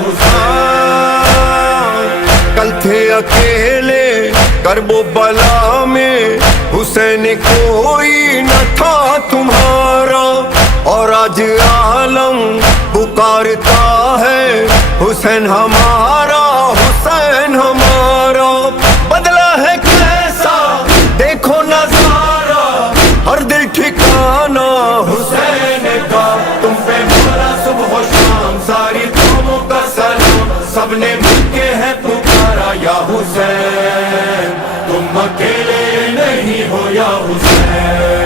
حسین. کل تھے اکیلے کرب و بلا میں، حسین کوئی نہ تھا تمہارا، اور آج عالم پکارتا ہے حسین ہمارا، حسین ہمارا. بدلا ہے کیسا دیکھو نظارہ، ہر دل ٹھکانا حسین کا. تم پہ مارا صبح و شام ساری قوموں کا سلام، سب نے مل کے ہے پکارا یا حسین، تم اکیلے نہیں ہو یا حسین.